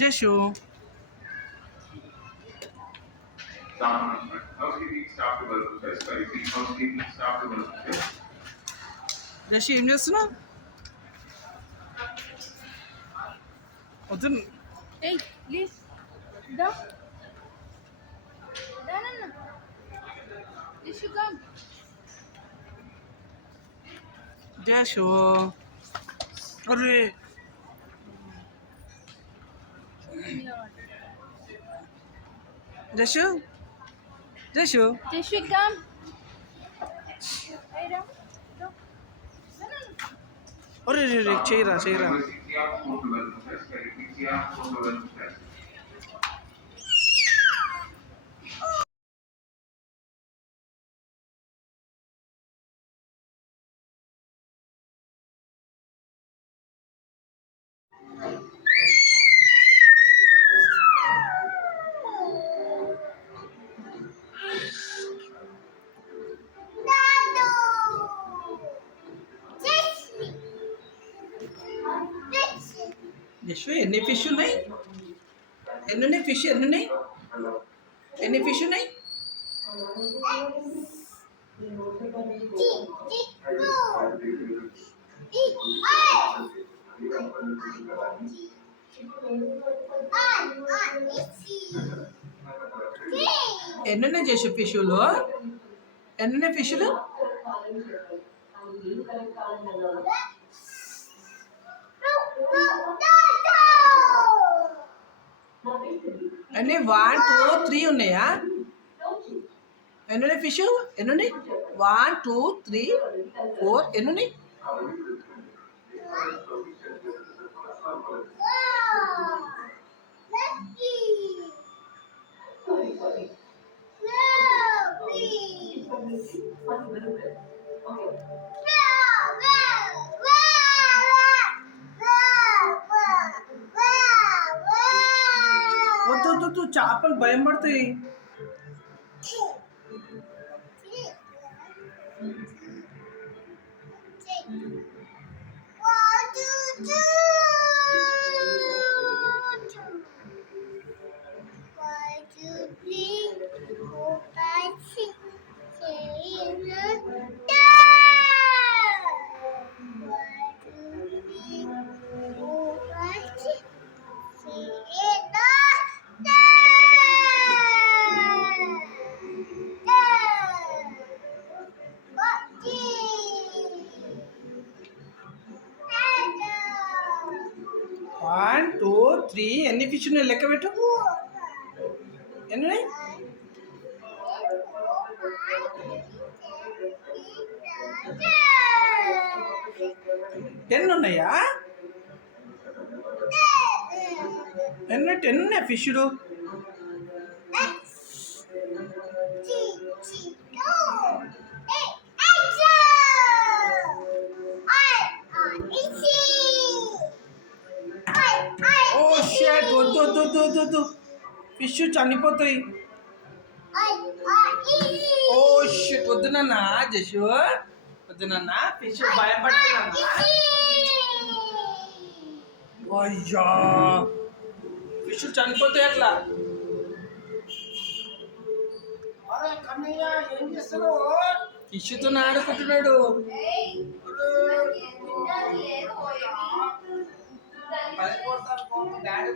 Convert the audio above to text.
Jeshu. Jeshu ఏం చేస్తున్నావు? వద్దు. Hey, please. Da. Da, no. You should come. Jeshu. అరే జషు జషు You should come. Hey, da. Da. అరే రే రే చేయరా చేయరా జషు ఎన్ని ఫిష్ ఉన్నాయి? ఎన్ని ఉన్నాయి ఫిష్? ఎన్ని ఫిష్ ఉన్నాయి? ఎన్ని ఉన్నాయి జషు ఫిష్లు? ఎన్ని ఉన్నాయి ఫిష్లు? అన్నీ 1 2 3 ఉన్నాయా? ఎన్ని ఉన్నాయి ఫిష్? ఎన్ని ఉన్నాయి? 1 2 3 4 ఎన్ని ఉన్నాయి? వద్దు చేపలు భయం పడతాయి. వన్ టూ త్రీ ఎన్ని ఫిష్ ఉన్నాయి లెక్క పెట్టు. ఎన్ని? 10 ఉన్నాయా? ఎన్ని 10 ఉన్నాయి ఫిష్లు? వద్దు ఫిష్ చనిపోతాయి. ఓ షిట్ వద్దు నాన్న జషు వద్దు నాన్న ఫిష్ భయపడుతున్నా. అయ్యా ఫిష్ చనిపోతాయి అట్లా. ఫిష్తో ఆడుకుంటున్నాడు. డాడీ